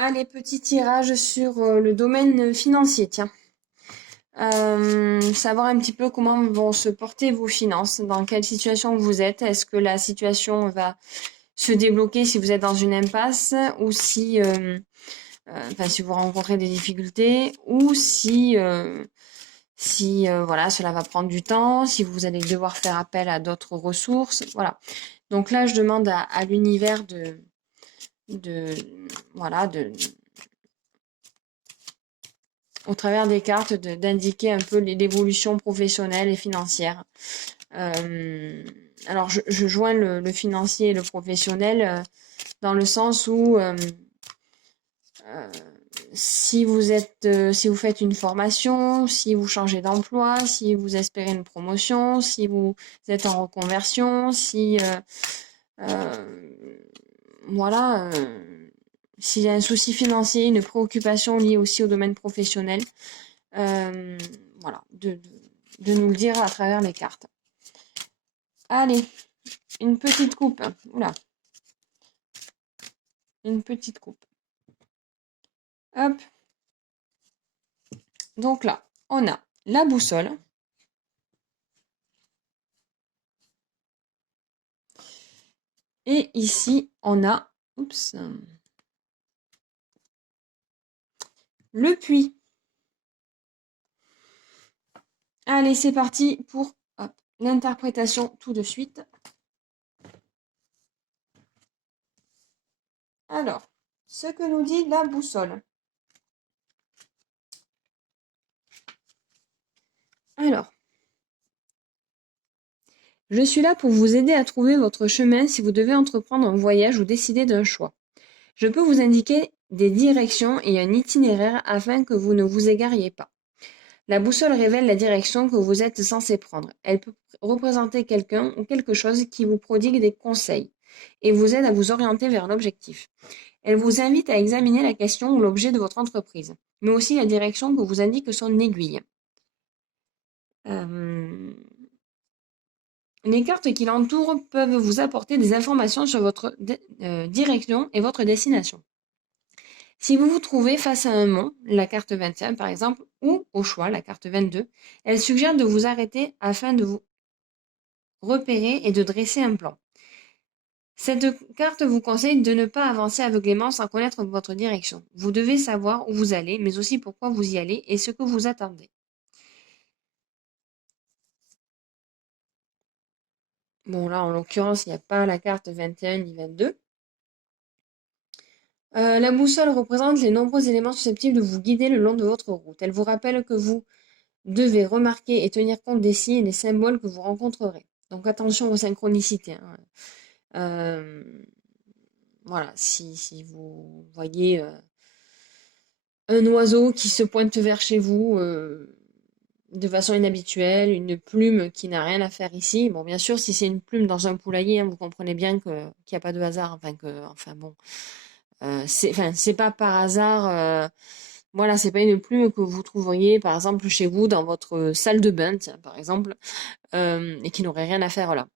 Allez, petit tirage sur le domaine financier, tiens. Savoir un petit peu comment vont se porter vos finances, dans quelle situation vous êtes. Est-ce que la situation va se débloquer si vous êtes dans une impasse ou si vous rencontrez des difficultés ou si voilà, cela va prendre du temps, si vous allez devoir faire appel à d'autres ressources. Voilà. Donc là, je demande à l'univers de, voilà, au travers des cartes, d'indiquer un peu l'évolution professionnelle et financière. Alors, je joins le financier et le professionnel dans le sens où euh, si vous faites une formation, si vous changez d'emploi, si vous espérez une promotion, si vous êtes en reconversion, si voilà, s'il y a un souci financier, une préoccupation liée aussi au domaine professionnel, euh, voilà, de nous le dire à travers les cartes. Allez, une petite coupe. Oula, une petite coupe. Hop. Donc là, on a la boussole. Et ici, on a oups, le puits. Allez, c'est parti pour l'interprétation tout de suite. Alors, ce que nous dit la boussole. Alors, je suis là pour vous aider à trouver votre chemin si vous devez entreprendre un voyage ou décider d'un choix. Je peux vous indiquer des directions et un itinéraire afin que vous ne vous égariez pas. La boussole révèle la direction que vous êtes censé prendre. Elle peut représenter quelqu'un ou quelque chose qui vous prodigue des conseils et vous aide à vous orienter vers l'objectif. Elle vous invite à examiner la question ou l'objet de votre entreprise, mais aussi la direction que vous indique son aiguille. Les cartes qui l'entourent peuvent vous apporter des informations sur votre direction et votre destination. Si vous vous trouvez face à un mont, la carte 21 par exemple, ou au choix, la carte 22, elle suggère de vous arrêter afin de vous repérer et de dresser un plan. Cette carte vous conseille de ne pas avancer aveuglément sans connaître votre direction. Vous devez savoir où vous allez, mais aussi pourquoi vous y allez et ce que vous attendez. Bon, là, en l'occurrence, il n'y a pas la carte 21 ni 22. La boussole représente les nombreux éléments susceptibles de vous guider le long de votre route. Elle vous rappelle que vous devez remarquer et tenir compte des signes et des symboles que vous rencontrerez. Donc attention aux synchronicités, hein. Euh, voilà, si vous voyez un oiseau qui se pointe vers chez vous de façon inhabituelle, une plume qui n'a rien à faire ici. Bon, bien sûr, si c'est une plume dans un poulailler, hein, vous comprenez bien qu'il n'y a pas de hasard. Enfin bon, c'est pas par hasard. Voilà, c'est pas une plume que vous trouveriez, par exemple, chez vous dans votre salle de bain, tiens, par exemple, et qui n'aurait rien à faire là.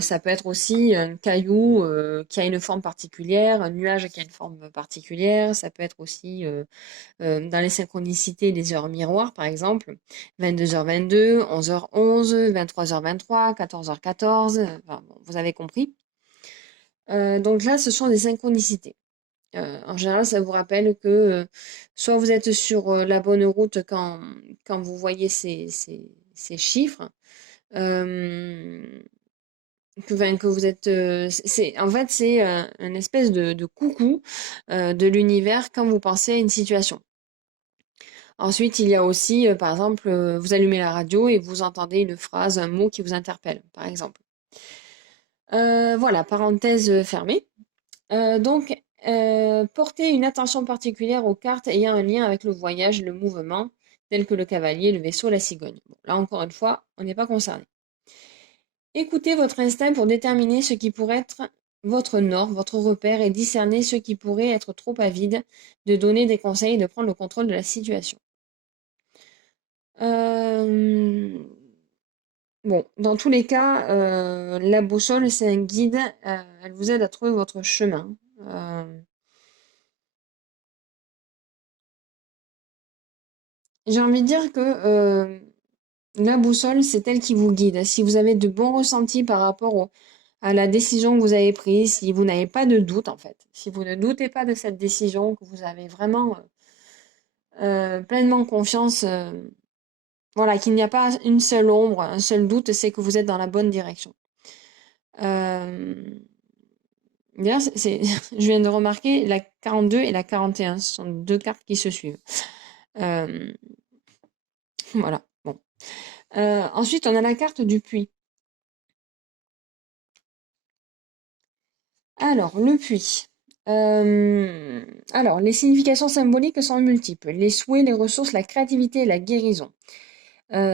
Ça peut être aussi un caillou qui a une forme particulière, un nuage qui a une forme particulière. Ça peut être aussi dans les synchronicités des heures miroirs, par exemple, 22h22, 11h11, 23h23, 14h14. Enfin, bon, vous avez compris. Donc là, ce sont des synchronicités. En général, ça vous rappelle que soit vous êtes sur la bonne route quand vous voyez ces chiffres, euh, que vous êtes. En fait, c'est une espèce de coucou de l'univers quand vous pensez à une situation. Ensuite, il y a aussi, par exemple, vous allumez la radio et vous entendez une phrase, un mot qui vous interpelle, par exemple. Voilà, parenthèse fermée. Donc, portez une attention particulière aux cartes ayant un lien avec le voyage, le mouvement, tels que le cavalier, le vaisseau, la cigogne. Bon, là, encore une fois, on n'est pas concerné. Écoutez votre instinct pour déterminer ce qui pourrait être votre nord, votre repère, et discerner ce qui pourrait être trop avide de donner des conseils et de prendre le contrôle de la situation. Bon, dans tous les cas, la boussole, c'est un guide. Elle vous aide à trouver votre chemin. j'ai envie de dire que la boussole, c'est elle qui vous guide. Si vous avez de bons ressentis par rapport à la décision que vous avez prise, si vous n'avez pas de doute en fait, si vous ne doutez pas de cette décision, que vous avez vraiment pleinement confiance, voilà, qu'il n'y a pas une seule ombre, un seul doute, c'est que vous êtes dans la bonne direction. Euh, D'ailleurs, je viens de remarquer la 42 et la 41, ce sont deux cartes qui se suivent. Euh, voilà, bon. Ensuite, on a la carte du puits. Alors, le puits. Alors, les significations symboliques sont multiples. Les souhaits, les ressources, la créativité et la guérison.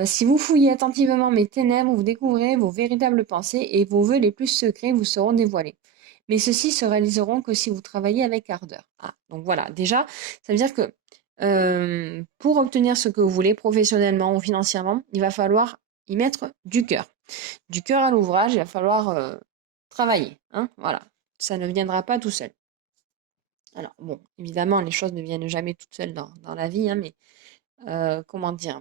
Si vous fouillez attentivement mes ténèbres, vous découvrirez vos véritables pensées et vos vœux les plus secrets vous seront dévoilés. Mais ceux-ci se réaliseront que si vous travaillez avec ardeur. Ah, donc voilà, déjà, ça veut dire que pour obtenir ce que vous voulez professionnellement ou financièrement, il va falloir y mettre du cœur. Du cœur à l'ouvrage, il va falloir travailler. Hein, voilà, ça ne viendra pas tout seul. Alors bon, évidemment, les choses ne viennent jamais toutes seules dans la vie, hein, mais comment dire?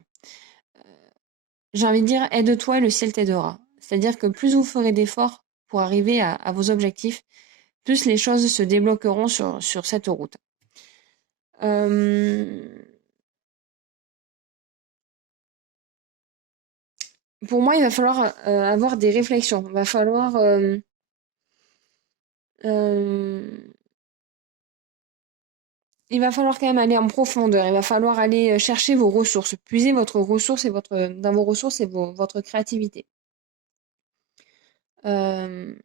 J'ai envie de dire, aide-toi et le ciel t'aidera. C'est-à-dire que plus vous ferez d'efforts pour arriver à vos objectifs, plus les choses se débloqueront sur cette route. Pour moi, il va falloir avoir des réflexions. Il va falloir quand même aller en profondeur. Il va falloir aller chercher vos ressources, puiser votre ressource et dans vos ressources et votre créativité. Euh,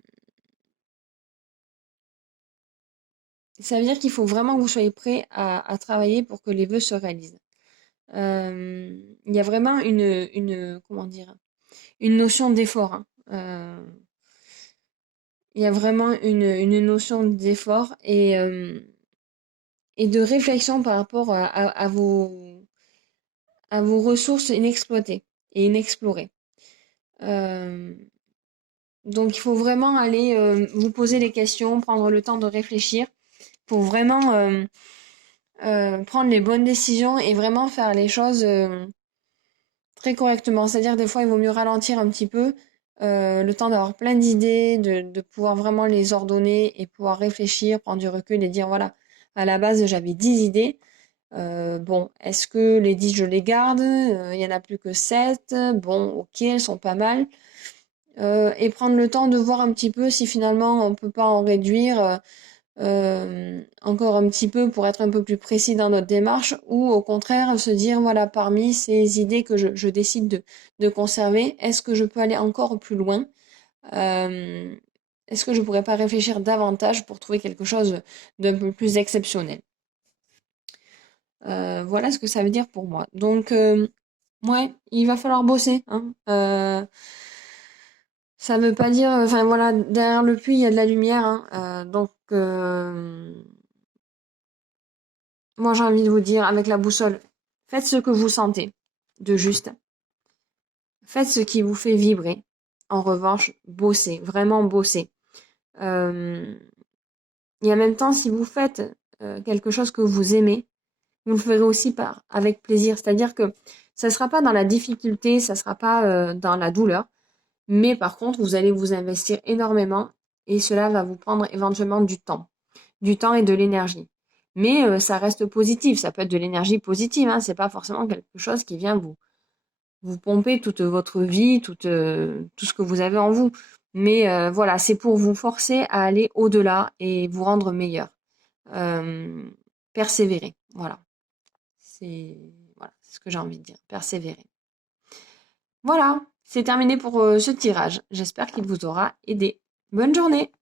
Ça veut dire qu'il faut vraiment que vous soyez prêt à travailler pour que les vœux se réalisent. Il y a vraiment comment dire, une notion d'effort, hein. Il y a vraiment une notion d'effort et de réflexion par rapport à vos ressources inexploitées et inexplorées. Donc il faut vraiment aller vous poser des questions, prendre le temps de réfléchir pour vraiment prendre les bonnes décisions et vraiment faire les choses très correctement. C'est-à-dire des fois il vaut mieux ralentir un petit peu, le temps d'avoir plein d'idées, de pouvoir vraiment les ordonner et pouvoir réfléchir, prendre du recul et dire voilà, à la base j'avais 10 idées. Bon, est-ce que les 10 je les garde? Il y en a plus que 7. Bon, ok, elles sont pas mal. Et prendre le temps de voir un petit peu si finalement on peut pas en réduire encore un petit peu pour être un peu plus précis dans notre démarche, ou au contraire se dire voilà, parmi ces idées que je décide de conserver, est-ce que je peux aller encore plus loin? Est-ce que je pourrais pas réfléchir davantage pour trouver quelque chose d'un peu plus exceptionnel? Voilà ce que ça veut dire pour moi. Donc, ouais, il va falloir bosser, hein. Ça veut pas dire, enfin voilà, derrière le puits il y a de la lumière, hein. Donc, moi j'ai envie de vous dire avec la boussole, faites ce que vous sentez de juste, faites ce qui vous fait vibrer. En revanche, bossez, vraiment bossez. Et en même temps, si vous faites quelque chose que vous aimez, vous le ferez aussi avec plaisir. C'est-à-dire que ça ne sera pas dans la difficulté, ça ne sera pas dans la douleur, mais par contre, vous allez vous investir énormément et cela va vous prendre éventuellement du temps et de l'énergie. Mais ça reste positif, ça peut être de l'énergie positive, hein, c'est pas forcément quelque chose qui vient vous pomper toute votre vie, tout ce que vous avez en vous. Mais voilà, c'est pour vous forcer à aller au-delà et vous rendre meilleur. Euh, Persévérer, voilà. C'est voilà, c'est ce que j'ai envie de dire, persévérer. Voilà, c'est terminé pour ce tirage. J'espère qu'il vous aura aidé. Bonne journée!